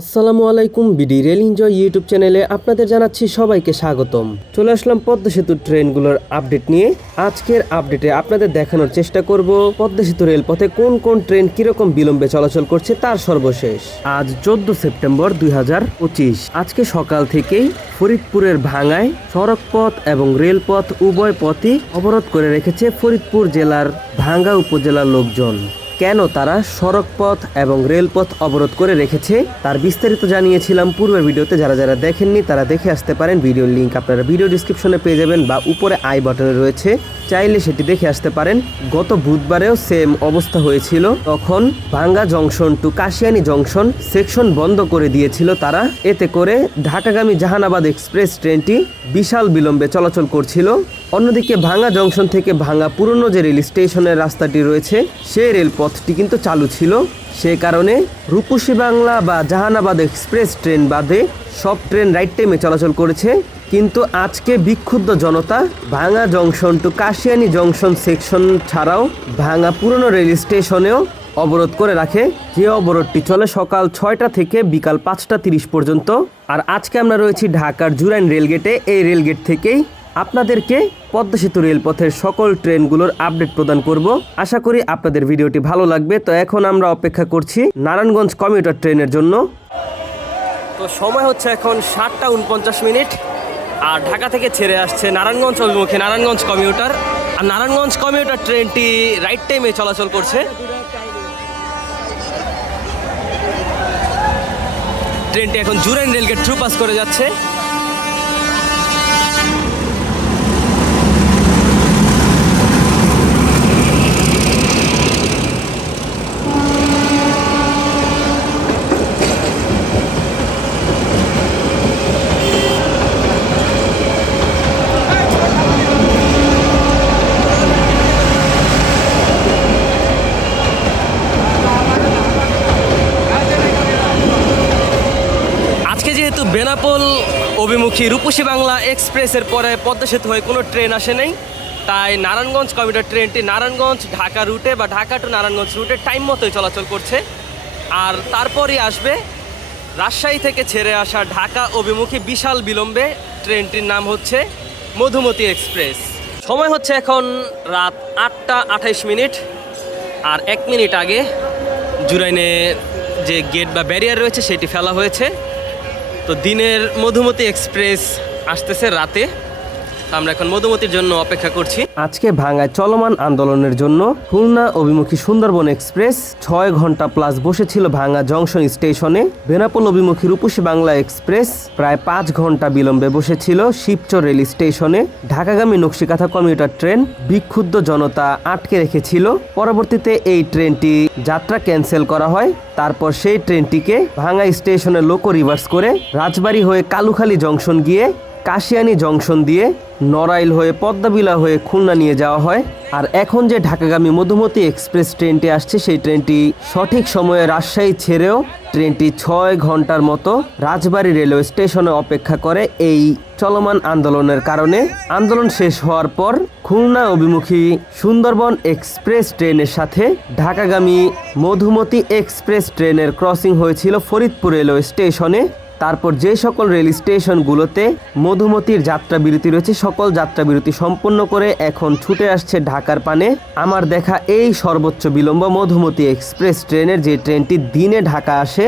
আসসালামু আলাইকুম BD rail enjoy YouTube চ্যানেলে আপনাদের জানাচ্ছি সবাইকে স্বাগতম। চলে আসলাম পদ্মা সেতুর ট্রেনগুলোর আপডেট নিয়ে। আজকের আপডেটে আপনাদের দেখানোর চেষ্টা করব, পদ্মা সেতু রেলপথে কোন কোন ট্রেন কীরকম বিলম্বে চলাচল করছে তার সর্বশেষ। আজ চোদ্দ সেপ্টেম্বর দুই হাজার পঁচিশ। আজকে সকাল থেকেই ফরিদপুরের ভাঙায় সড়কপথ এবং রেলপথ উভয় পথই অবরোধ করে রেখেছে ফরিদপুর জেলার ভাঙ্গা উপজেলার লোকজন। কেন তারা সড়কপথ এবং রেলপথ অবরোধ করে রেখেছে, তার বিস্তারিত জানিয়েছিলাম পূর্বের ভিডিওতে। যারা যারা দেখেননি, তারা দেখে আসতে পারেন ভিডিওর লিঙ্ক আপনারা ভিডিও ডিসক্রিপশনে পেয়ে যাবেন বা উপরে আই বাটনে রয়েছে। চাইলে সেটি দেখে আসতে পারেন। গত বুধবারেও সেম অবস্থা হয়েছিল। তখন Bhanga junction to Kashiani junction section বন্ধ করে দিয়েছিল তারা। এতে করে ঢাকাগামী জাহানাবাদ এক্সপ্রেস ট্রেনটি বিশাল বিলম্বে চলাচল করছিল। অন্যদিকে ভাঙ্গা জংশন থেকে ভাঙ্গা পুরনো যে রেল স্টেশনের রাস্তাটি রয়েছে সেই রেলপথটি কিন্তু চালু ছিল। সে কারণে রূপসী বাংলা বা জাহানাবাদ এক্সপ্রেস ট্রেন বাদে সব ট্রেন রাইট টাইমে চলাচল করেছে। কিন্তু আজকে বিক্ষুব্ধ জনতা Bhanga junction to Kashiani junction section ছাড়াও ভাঙ্গা পুরনো রেল স্টেশনেও অবরোধ করে রাখে। যে অবরোধটি চলে সকাল ছয়টা থেকে বিকাল পাঁচটা তিরিশ পর্যন্ত। আর আজকে আমরা রয়েছি ঢাকার জুরাইন রেলগেটে। এই রেলগেট থেকেই আপনাদেরকে পদ্মা সেতু রেলপথের সকল ট্রেনগুলোর আপডেট প্রদান করব। আশা করি আপনাদের ভিডিওটি ভালো লাগবে। তো এখন আমরা অপেক্ষা করছি নারায়ণগঞ্জ কমিউটার ট্রেনের জন্য। তো সময় হচ্ছে এখন সাতটা উনপঞ্চাশ মিনিট। আর ঢাকা থেকে ছেড়ে আসছে নারায়ণগঞ্জ অভিমুখে নারায়ণগঞ্জ কমিউটার। আর নারায়ণগঞ্জ কমিউটার ট্রেনটি রাইট টাইমে চলাচল করছে। ট্রেনটি এখন জুরাইন রেলগেট থ্রু পাস করে যাচ্ছে আজকে যেহেতু বেনাপোল অভিমুখী রূপসী বাংলা এক্সপ্রেসের পরে পদ্মা সেতু হয়ে কোনো ট্রেন আসে নাই। তাই নারায়ণগঞ্জ কমিউটার ট্রেনটি নারায়ণগঞ্জ ঢাকা রুটে বা ঢাকা টু নারায়ণগঞ্জ রুটে টাইম মতোই চলাচল করছে। আর তারপরই আসবে রাজশাহী থেকে ছেড়ে আসা ঢাকা অভিমুখী বিশাল বিলম্বে ট্রেনটির নাম হচ্ছে মধুমতি এক্সপ্রেস। সময় হচ্ছে এখন রাত আটটা আঠাইশ মিনিট। আর এক মিনিট আগে জুরাইনে যে গেট বা ব্যারিয়ার রয়েছে সেটি ফেলা হয়েছে। তো দিনের মধুমতি এক্সপ্রেস আসতেছে রাতে। আমরা এখন মধুমতির জন্য অপেক্ষা করছি। আজকে ভাঙায় চলমান আন্দোলনের জন্য খুলনা অভিমুখী সুন্দরবন এক্সপ্রেস ছয় ঘণ্টা প্লাস বসেছিল ভাঙা জংশন স্টেশনে। বেনাপোল অভিমুখী রূপসী বাংলা এক্সপ্রেস প্রায় পাঁচ ঘণ্টা বিলম্বে বসেছিল শিবচর রেল স্টেশনে। ঢাকাগামী নকশিকাথা কমিউটার ট্রেন বিক্ষুব্ধ জনতা আটকে রেখেছিল। পরবর্তীতে এই ট্রেনটি যাত্রা ক্যান্সেল করা হয়। তারপর সেই ট্রেনটিকে ভাঙা স্টেশনে লোকো রিভার্স করে রাজবাড়ি হয়ে কালুখালী জংশন গিয়ে কাশিয়ানি জংশন দিয়ে নড়াইল হয়ে পদ্মাবিলা হয়ে খুলনা নিয়ে যাওয়া হয়। আর এখন যে ঢাকাগামী মধুমতি এক্সপ্রেস ট্রেনটি আসছে, সেই ট্রেনটি সঠিক সময়ে রাজশাহী ছেড়েও ট্রেনটি ছয় ঘণ্টার মতো রাজবাড়ী রেলওয়ে স্টেশনে অপেক্ষা করে এই চলমান আন্দোলনের কারণে। আন্দোলন শেষ হওয়ার পর খুলনা অভিমুখী সুন্দরবন এক্সপ্রেস ট্রেনের সাথে ঢাকাগামী মধুমতি এক্সপ্রেস ট্রেনের ক্রসিং হয়েছিল ফরিদপুর রেলওয়ে স্টেশনে। তারপর যে সকল রেল স্টেশনগুলোতে মধুমতির যাত্রা বিরতি রয়েছে, সকল যাত্রা বিরতি সম্পন্ন করে এখন ছুটে আসছে ঢাকার পানে। আমার দেখা এই সর্বোচ্চ বিলম্ব মধুমতি এক্সপ্রেস ট্রেনের, যে ট্রেনটি দিনে ঢাকা আসে।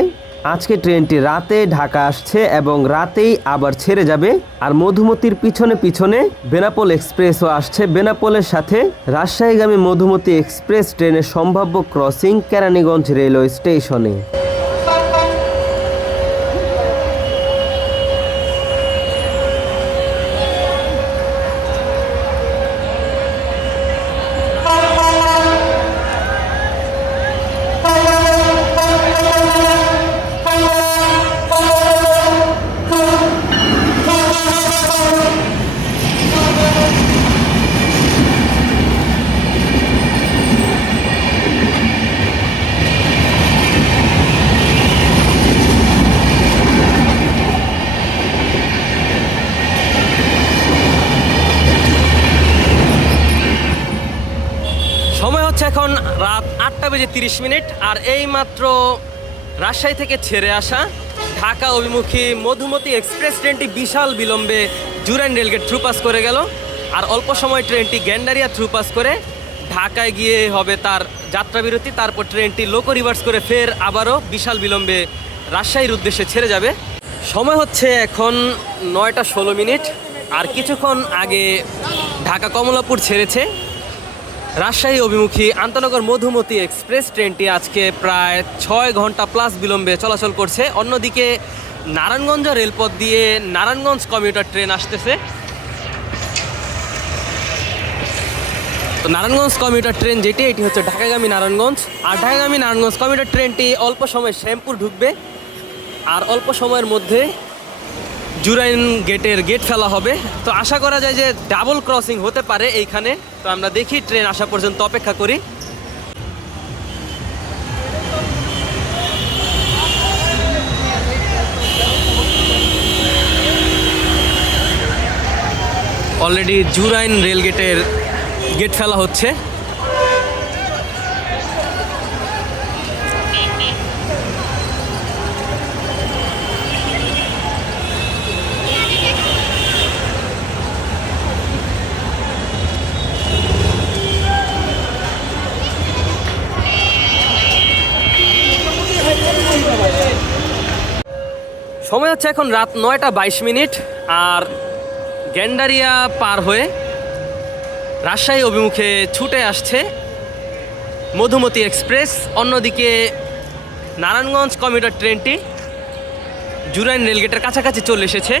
আজকে ট্রেনটি রাতে ঢাকা আসছে এবং রাতেই আবার ছেড়ে যাবে। আর মধুমতির পিছনে পিছনে বেনাপোল এক্সপ্রেসও আসছে। বেনাপোলের সাথে রাজশাহীগামী মধুমতি এক্সপ্রেস ট্রেনের সম্ভাব্য ক্রসিং কেরানীগঞ্জ রেলওয়ে স্টেশনে সময় হচ্ছে এখন রাত আটটা বেজে তিরিশ মিনিট, আর এই মাত্র রাজশাহী থেকে ছেড়ে আসা ঢাকা অভিমুখী মধুমতি এক্সপ্রেস ট্রেনটি বিশাল বিলম্বে জুরাইন রেলগেট থ্রু পাস করে গেল, আর অল্প সময় ট্রেনটি গ্যান্ডারিয়া থ্রু পাস করে ঢাকায় গিয়ে হবে তার যাত্রা বিরতি তারপর ট্রেনটি লোকো রিভার্স করে ফের আবারও বিশাল বিলম্বে রাজশাহীর উদ্দেশ্যে ছেড়ে যাবে। সময় হচ্ছে এখন নয়টা ষোলো মিনিট, আর কিছুক্ষণ আগে ঢাকা কমলাপুর ছেড়েছে। রাজশাহী অভিমুখী আন্তনগর মধুমতি এক্সপ্রেস ট্রেনটি আজকে প্রায় ছয় ঘণ্টা প্লাস বিলম্বে চলাচল করছে। অন্যদিকে নারায়ণগঞ্জ রেলপথ দিয়ে নারায়ণগঞ্জ কমিউটার ট্রেন আসতেছে। তো নারায়ণগঞ্জ কমিউটার ট্রেন যেটি, এটি হচ্ছে ঢাকাগামী নারায়ণগঞ্জ। আর ঢাকাগামী নারায়ণগঞ্জ কমিউটার ট্রেনটি অল্প সময় শ্যামপুর ঢুকবে। আর অল্প সময়ের মধ্যে জুরাইন গেটের গেট ফেলা হবে। তো আশা করা যায় যে ডাবল ক্রসিং হতে পারে এইখানে। তো আমরা দেখি ট্রেন আসা পর্যন্ত অপেক্ষা করি। অলরেডি জুরাইন রেল গেটের গেট ফেলা হচ্ছে। সময় হচ্ছে এখন রাত নয়টা বাইশ মিনিট, আর গ্যান্ডারিয়া পার হয়ে রাজশাহী অভিমুখে ছুটে আসছে মধুমতি এক্সপ্রেস। অন্যদিকে নারায়ণগঞ্জ কমিউটার ট্রেনটি জুরাইন রেলগেটের কাছাকাছি চলে এসেছে।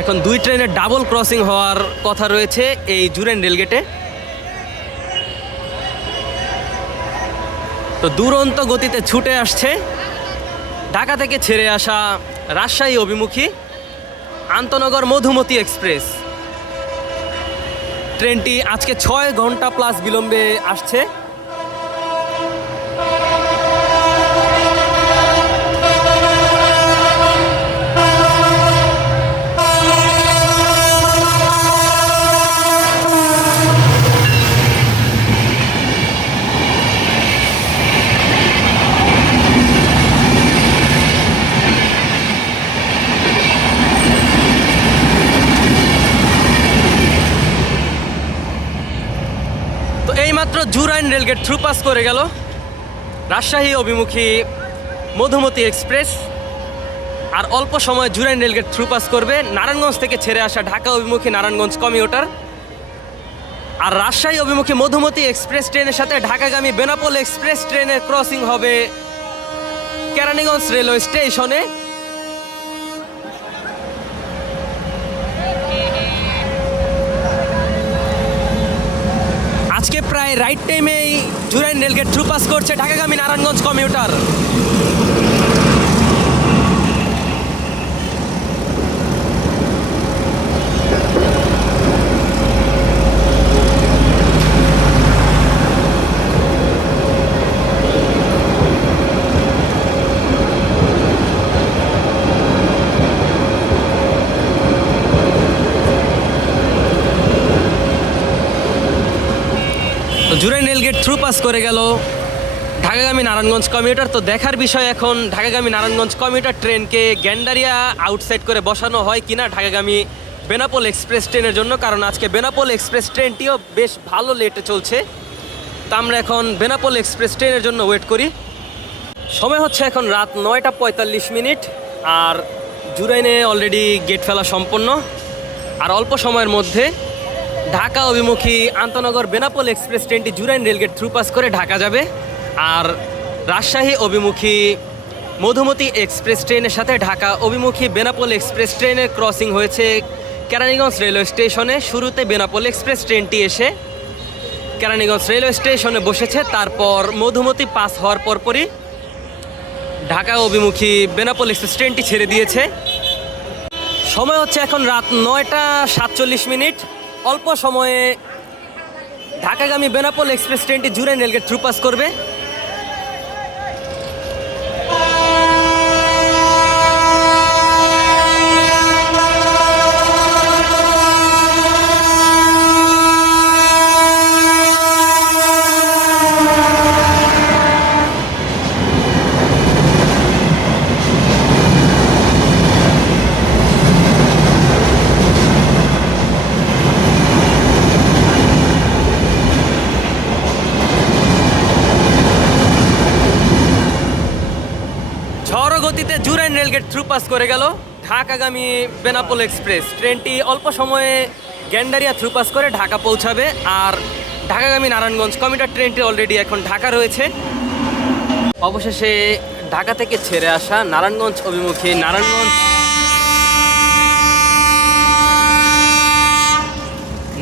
এখন দুই ট্রেনের ডাবল ক্রসিং হওয়ার কথা রয়েছে এই জুরাইন রেলগেটে। তো দুরন্ত গতিতে ছুটে আসছে ঢাকা থেকে ছেড়ে আসা রাজশাহী অভিমুখী আন্তনগর মধুমতি এক্সপ্রেস। ট্রেনটি আজকে ছয় ঘণ্টা প্লাস বিলম্বে আসছে তো এইমাত্র রেলগেট থ্রু পাস করে গেল। রাজশাহী অভিমুখী মধুমতি এক্সপ্রেস। আর অল্প সময় জুরাইন রেলগেট থ্রু পাস করবে। নারায়ণগঞ্জ থেকে ছেড়ে আসা ঢাকা অভিমুখী নারায়ণগঞ্জ কমিউটার আর রাজশাহী অভিমুখী মধুমতি এক্সপ্রেস ট্রেনের সাথে ঢাকাগামী বেনাপোল এক্সপ্রেস ট্রেনের ক্রসিং হবে কেরানীগঞ্জ রেলওয়ে স্টেশনে আজকে প্রায় রাইট টাইমেই জুরাইন রেলগেট থ্রু পাস করছে ঢাকাগামী নারায়ণগঞ্জ কমিউটার তো জুরাইন রেলগেট থ্রু পাস করে গেল। ঢাকাগামী নারায়ণগঞ্জ কমিউটার তো দেখার বিষয় এখন, ঢাকাগামী নারায়ণগঞ্জ কমিউটার ট্রেনকে গ্যান্ডারিয়া আউটসাইড করে বসানো হয় কিনা ঢাকাগামী বেনাপোল এক্সপ্রেস ট্রেনের জন্য, কারণ আজকে বেনাপোল এক্সপ্রেস ট্রেনটিও বেশ ভালো লেটে চলছে। তা আমরা এখন বেনাপোল এক্সপ্রেস ট্রেনের জন্য ওয়েট করি। সময় হচ্ছে এখন রাত নয়টা পঁয়তাল্লিশ মিনিট, আর জুরাইনে অলরেডি গেট ফেলা সম্পন্ন। আর অল্প সময়ের মধ্যে ঢাকা অভিমুখী আন্তনগর বেনাপোল এক্সপ্রেস ট্রেনটি জুরাইন রেলগেট থ্রু পাস করে ঢাকা যাবে। আর রাজশাহী অভিমুখী মধুমতি এক্সপ্রেস ট্রেনের সাথে ঢাকা অভিমুখী বেনাপোল এক্সপ্রেস ট্রেনের ক্রসিং হয়েছে কেরানীগঞ্জ রেলওয়ে স্টেশনে। শুরুতে বেনাপোল এক্সপ্রেস ট্রেনটি এসে কেরানীগঞ্জ রেলওয়ে স্টেশনে বসেছে। তারপর মধুমতি পাস হওয়ার পরপরই ঢাকা অভিমুখী বেনাপোল এক্সপ্রেস ট্রেনটি ছেড়ে দিয়েছে। সময় হচ্ছে এখন রাত নয়টা সাতচল্লিশ মিনিট। অল্প সময়ে ঢাকাগামী বেনাপোল এক্সপ্রেস ট্রেনটি জুরাইন রেলগেট থ্রুপাস করবে গতিতে জুরাইন রেলগেট থ্রু পাস করে গেল। ঢাকাগামী বেনাপোল এক্সপ্রেস। ট্রেনটি অল্প সময়ে গ্যান্ডারিয়া থ্রু পাস করে ঢাকা পৌঁছাবে। আর ঢাকাগামী নারায়ণগঞ্জ কমিটার ট্রেনটি অলরেডি এখন ঢাকা রয়েছে। অবশেষে ঢাকা থেকে ছেড়ে আসা নারায়ণগঞ্জ অভিমুখী নারায়ণগঞ্জ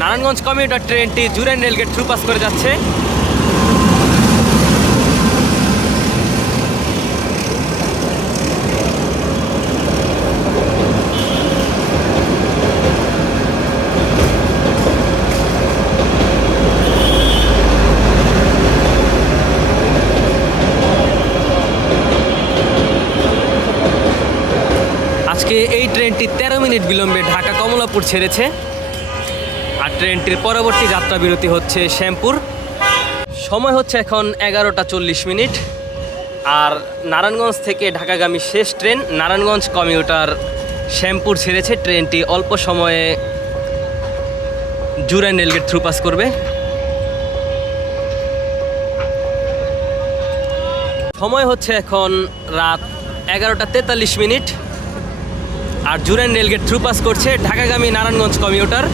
নারায়ণগঞ্জ কমিউটার ট্রেনটি জুরাইন রেলগেট থ্রু পাস করে যাচ্ছে। আজকে এই ট্রেনটি তেরো মিনিট বিলম্বে ঢাকা কমলাপুর ছেড়েছে আর ট্রেনটির পরবর্তী যাত্রা বিরতি হচ্ছে শ্যামপুর। সময় হচ্ছে এখন এগারোটা চল্লিশ মিনিট আর নারায়ণগঞ্জ থেকে ঢাকাগামী শেষ ট্রেন নারায়ণগঞ্জ কমিউটার শ্যামপুর ছেড়েছে। ট্রেনটি অল্প সময়ে জুরাইন রেলগেট থ্রু পাস করবে। সময় হচ্ছে এখন রাত এগারোটা তেতাল্লিশ মিনিট। আর Jurain rail gate through pass করছে ঢাকাগামী নারায়ণগঞ্জ কমিউটার।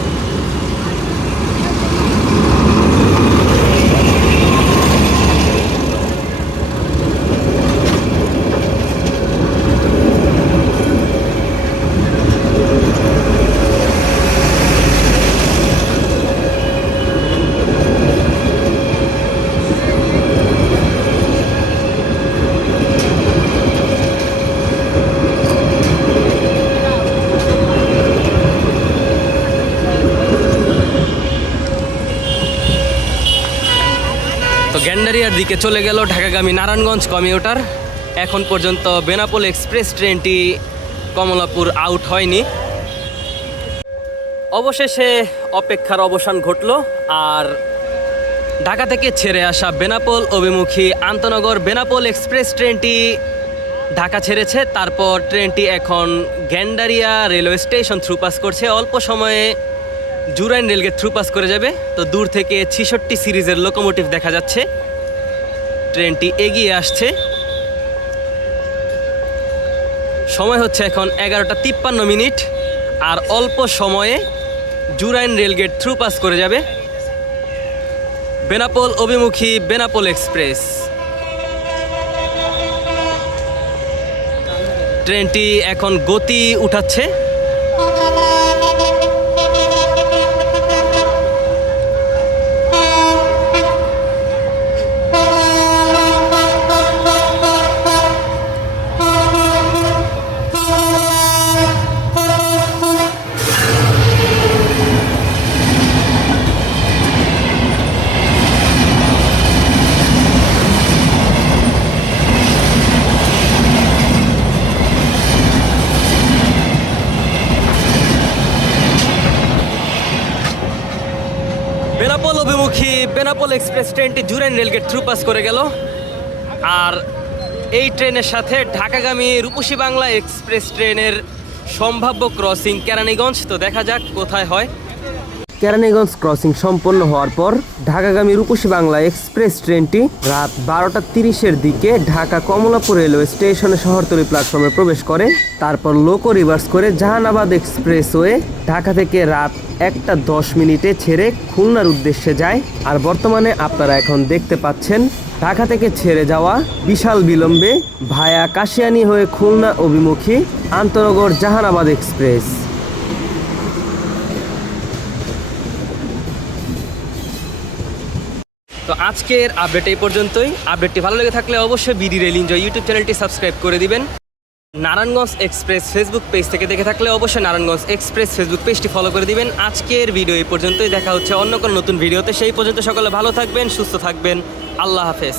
তো দিকে চলে গেল ঢাকাগামী নারায়ণগঞ্জ কমিউটার। এখন পর্যন্ত বেনাপোল এক্সপ্রেস ট্রেনটি কমলাপুর আউট হয়নি। অবশেষে অপেক্ষার অবসান ঘটল আর ঢাকা থেকে ছেড়ে আসা বেনাপোল অভিমুখী আন্তনগর বেনাপোল এক্সপ্রেস ট্রেনটি ঢাকা ছেড়েছে। তারপর ট্রেনটি এখন Gandaria railway station through pass করছে। অল্প সময়ে জুরাইন রেলগেট থ্রু পাস করে যাবে। তো দূর থেকে ছিষট্টি সিরিজের লোকোমোটিভ দেখা যাচ্ছে। ট্রেনটি এগিয়ে আসছে। সময় হচ্ছে এখন এগারোটা তিপ্পান্ন মিনিট, আর অল্প সময়ে জুরাইন রেলগেট থ্রু পাস করে যাবে বেনাপোল অভিমুখী বেনাপোল এক্সপ্রেস। ট্রেনটি এখন গতি উঠাচ্ছে বেনাপোল অভিমুখী বেনাপোল এক্সপ্রেস ট্রেনটি জুরাইন রেলগেট থ্রু পাস করে গেল। আর এই ট্রেনের সাথে ঢাকাগামী রূপসী বাংলা এক্সপ্রেস ট্রেনের সম্ভাব্য ক্রসিং কেরানীগঞ্জ। তো দেখা যাক কোথায় হয়। কেরানীগঞ্জ ক্রসিং সম্পন্ন হওয়ার পর ঢাকাগামী রূপসী বাংলা এক্সপ্রেস ট্রেনটি রাত বারোটা তিরিশের দিকে ঢাকা কমলাপুর রেলওয়ে স্টেশনে শহরতলি প্ল্যাটফর্মে প্রবেশ করে। তারপর লোকো রিভার্স করে জাহানাবাদ এক্সপ্রেসওয়ে ঢাকা থেকে রাত একটা দশ মিনিটে ছেড়ে খুলনার উদ্দেশ্যে যায়। আর বর্তমানে আপনারা এখন দেখতে পাচ্ছেন, ঢাকা থেকে ছেড়ে যাওয়া বিশাল বিলম্বে ভায়া কাশিয়ানি হয়ে খুলনা অভিমুখী আন্তনগর জাহানাবাদ এক্সপ্রেস তো আজকের আপডেট এই পর্যন্তই। আপডেটটি ভালো লেগে থাকলে অবশ্যই বিডি রেল এনজয় ইউটিউব চ্যানেলটি সাবস্ক্রাইব করে দিবেন। নারায়ণগঞ্জ এক্সপ্রেস ফেসবুক পেজ থেকে দেখে থাকলে অবশ্যই নারায়ণগঞ্জ এক্সপ্রেস ফেসবুক পেজটি ফলো করে দিবেন। আজকের ভিডিও এই পর্যন্তই। দেখা হচ্ছে অন্য কোনো নতুন ভিডিওতে। সেই পর্যন্ত সকলে ভালো থাকবেন, সুস্থ থাকবেন। আল্লাহ হাফেজ।